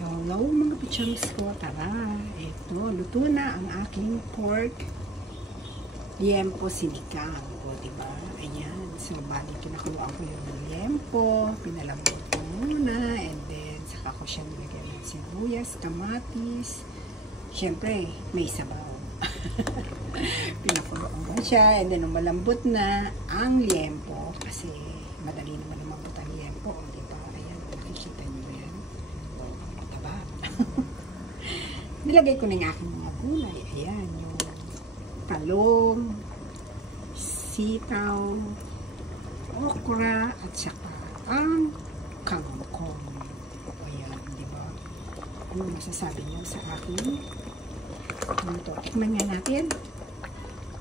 Hello mga pichams ko, tara. Ito, luto na ang aking pork liempo sinigang. O, diba? Ayan. So, bali, kinakuha ko yung liempo. Pinalambot ko muna. And then, saka ko siya nilagyan ng sibuyas, kamatis. Siyempre, may sabaw. Pinakuloan ko siya. And then, malambot na ang liempo. Kasi, madali naman lumambot ang liempo. O, diba? Ayan, nakikita nyo yan. Taba. Nilagay ko na yung aking mga gulay. Ayan, yung talong, sitaw, okra, at saka ang kangkong. Ayan, di ba? Ano masasabi niyo sa akin? Ano to? Tikman nga natin.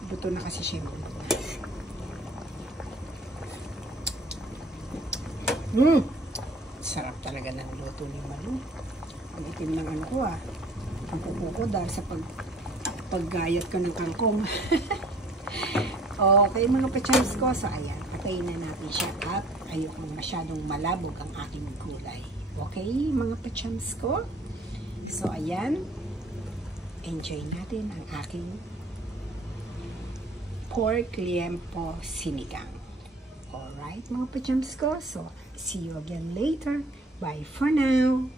Buto na kasi siya. Sarap talaga ng luto ni Malu. Ang itim ng ano ko ang kuko dahil sa paggayat ko ng kangkong. Okay mga pachams ko, so ayan, patayin na natin siya at ayokong masyadong malabog ang aking gulay. Okay mga pachams ko, so ayan, enjoy natin ang aking pork liempo sinigang. Alright mga pachams ko, so see you again later. Bye for now.